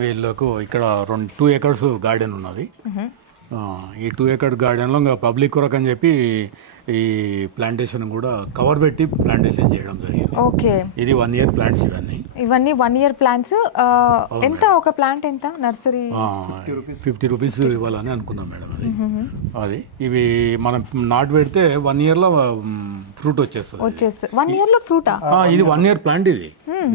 వీళ్ళకు ఇక్కడ రెండు టూ ఎకర్స్ గార్డెన్ ఉన్నది. ఈ టూ ఎకర్ గార్డెన్లో ఇంకా పబ్లిక్ కొరకు అని చెప్పి ఈ ప్లాంటేషన్ కూడా కవర్ పెట్టి ప్లాంటేషన్ చేయడం జరిగింది. ఓకే. ఇది వన్ ఇయర్ ప్లాంట్స్ ఇవన్నీ. ఇవన్నీ వన్ ఇయర్ ప్లాన్స్ ఎంత ఒక ప్లాంట్ ఎంత? నర్సరీ ఫిఫ్టీ రూపీస్ ఇవ్వాలని అనుకున్నాం మేడం అది. అది. ఇవి మనం నాటు పెడితే వన్ ఇయర్లో ఫ్రూట్ వచ్చేస్తుంది. వచ్చేసి వన్ ఇయర్లో ఫ్రూటా ఆ, ఇది వన్ ఇయర్ ప్లాంట్ ఇది.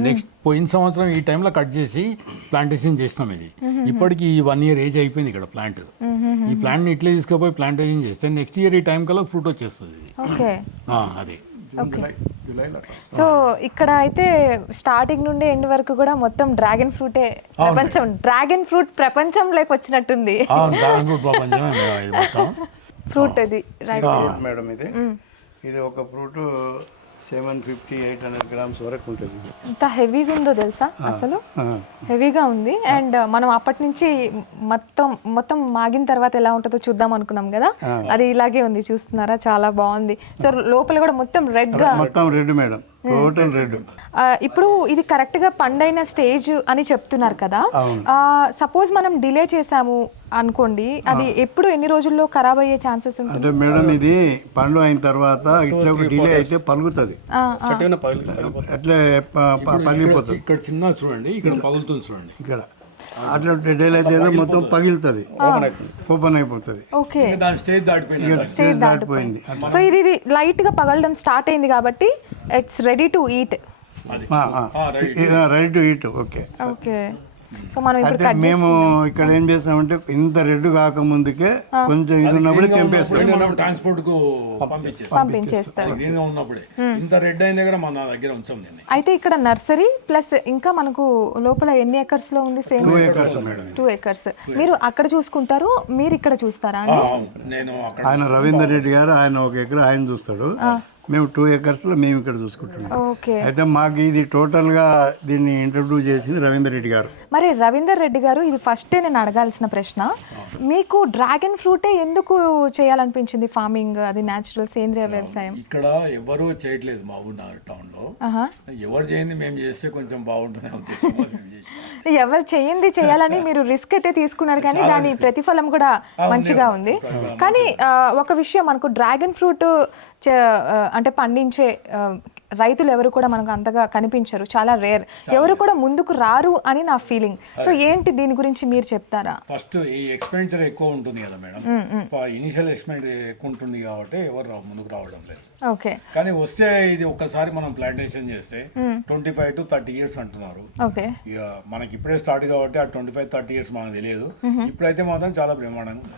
నెక్స్ట్ పోయిన సంవత్సరం ఈ టైంలో కట్ చేసి ప్లాంటేషన్ చేసినాం ఇది. ఇప్పటికి ఈ వన్ ఇయర్ ఏజ్ అయిపోయింది ఇక్కడ ప్లాంట్ ఈ ప్లాంట్ని ఇట్లే తీసుకుపోయి ప్లాంటేషన్ చేస్తే నెక్స్ట్ ఇయర్ ఈ టైం కల్లా ఫ్రూట్ వచ్చేస్తుంది. ఇది ఓకే. ఆ, అదే. ఓకే. సో ఇక్కడ అయితే స్టార్టింగ్ నుండి ఎండ్ వరకు కూడా మొత్తం డ్రాగన్ ఫ్రూటే ప్రపంచం డ్రాగన్ ఫ్రూట్ ప్రపంచంలోకి వచ్చినట్టుంది. ఆ, డ్రాగన్ ఫ్రూట్ ప్రపంచమే మేడం ఇది మొత్తం. ఫ్రూట్ ఇది రైట్ ఫ్రూట్ మేడం ఇది. ఇది ఒక fruit seven fifty eight hundred grams వరకు ఉంటుంది. ఎంత హెవీగా ఉందో తెలుసా అసలు? హెవీగా ఉంది. అండ్ మనం అప్పటి నుంచి మొత్తం మొత్తం మాగిన తర్వాత ఎలా ఉంటుందో చూద్దాం అనుకున్నాం కదా? అది ఇలాగే ఉంది చూస్తున్నారా? చాలా బాగుంది. సో లోపల కూడా మొత్తం రెడ్గా మొత్తం రెడ్ మేడం టోటల్ రెడ్ ఆ, ఇప్పుడు ఇది కరెక్ట్గా పండైన స్టేజ్ అని చెప్తున్నారు కదా. సపోజ్ మనం డిలే చేసాము అనుకోండి అది ఎప్పుడు ఎన్ని రోజుల్లో ఖరాబ్ అయ్యే ఛాన్సెస్ అంటే మేడం ఇది పండు అయిన తర్వాత ఇట్లా డిలే అయితే ఆ. అట్లే పగిలిపోతుంది? ఇక్కడ చిన్న చూడండి ఇక్కడ పగులుతుంది చూడండి. ఇక్కడ. అట్లా డిలే అయితే మొత్తం పగిలుతుంది. ఓపెన్ అయిపోతుంది. ఓకే. దాని స్టేజ్ దాటిపోయింది ఇక స్టేజ్ దాటిపోయింది. సో ఇది ఇది లైట్గా పగలడం స్టార్ట్ అయింది కాబట్టి it's ready to eat ready to eat okay okay so మనం ఇప్పుడు మేము ఇక్కడ ఏం చేస్తామంటే ఇంత రెడ్ కాకముందుకే కొంచెం ఇది ఉన్నప్పుడు తెంపేస్తాం. ట్రాన్స్పోర్ట్కు పంపించేస్తాం. పంపించేస్తారు ఉన్నప్పుడే. ఇంత రెడ్ అయిన దగ్గర మన దగ్గర ఉంచాం దీన్ని. అయితే ఇక్కడ నర్సరీ ప్లస్ ఇంకా మనకు లోపల ఎన్ని ఎకర్స్లో ఉంది same? Two acres madam. Two acres. మీరు అక్కడ చూసుకుంటారు మీరు ఇక్కడ చూస్తారా ఆయన రవీందర్ రెడ్డి గారు ఆయన ఒక ఎకర్ ఆయన చూస్తాడు. మేము టూ ఎకర్స్లో మేము ఇక్కడ చూసుకుంటున్నాం. ఓకే. అయితే మాకు ఇది టోటల్గా దీన్ని ఇంట్రడ్యూస్ చేసింది రవీందర్ రెడ్డి గారు. మరి రవీందర్ రెడ్డి గారు ఇది ఫస్టే నేను అడగాల్సిన ప్రశ్న. మీకు డ్రాగన్ ఫ్రూటే ఎందుకు చేయాలనిపించింది ఫార్మింగ్ అది న్యాచురల్ సేంద్రియ వ్యవసాయం? ఇక్కడ ఎవరు చేయట్లేదు మా ఊరు టౌన్లో ఆహా. ఎవరు చేయండి మేము చేస్తే కొంచెం బాగుంటుంది. ఎవరు చేయింది చేయాలని మీరు రిస్క్ అయితే తీసుకున్నారు కానీ దాని ప్రతిఫలం కూడా మంచిగా ఉంది. కానీ ఒక విషయం మనకు డ్రాగన్ ఫ్రూట్ అంటే పండించే రైతులు ఎవరు కూడా మనకు అంతగా కనిపించరు. చాలా రేర్. ఎవరు కూడా ముందుకు రారు అని నా ఫీలింగ్. సో ఏంటి దీని గురించి మీరు చెప్తారా? ఫస్ట్ ఈ ఎక్స్పెండిచర్ ఎక్కువ ఉంటుంది కదా మేడం. ఇనిషియల్ ఎక్స్పెండిచర్ ఎక్కువ ఉంటుంది కాబట్టి ఎవరు ముందుకు రావడం లేదు. ఓకే. కానీ వస్తే ఇది ఒక్కసారి మనం ప్లాంటేషన్ చేస్తే twenty five to thirty years అంటున్నారు. ఓకే. ఇక మనకి ఇప్పుడే స్టార్ట్ కాబట్టి ఆ ట్వంటీ ఫైవ్ థర్టీ ఇయర్స్ మనకు తెలియదు. ఇప్పుడైతే మాత్రం చాలా బ్రహ్మాండంగా.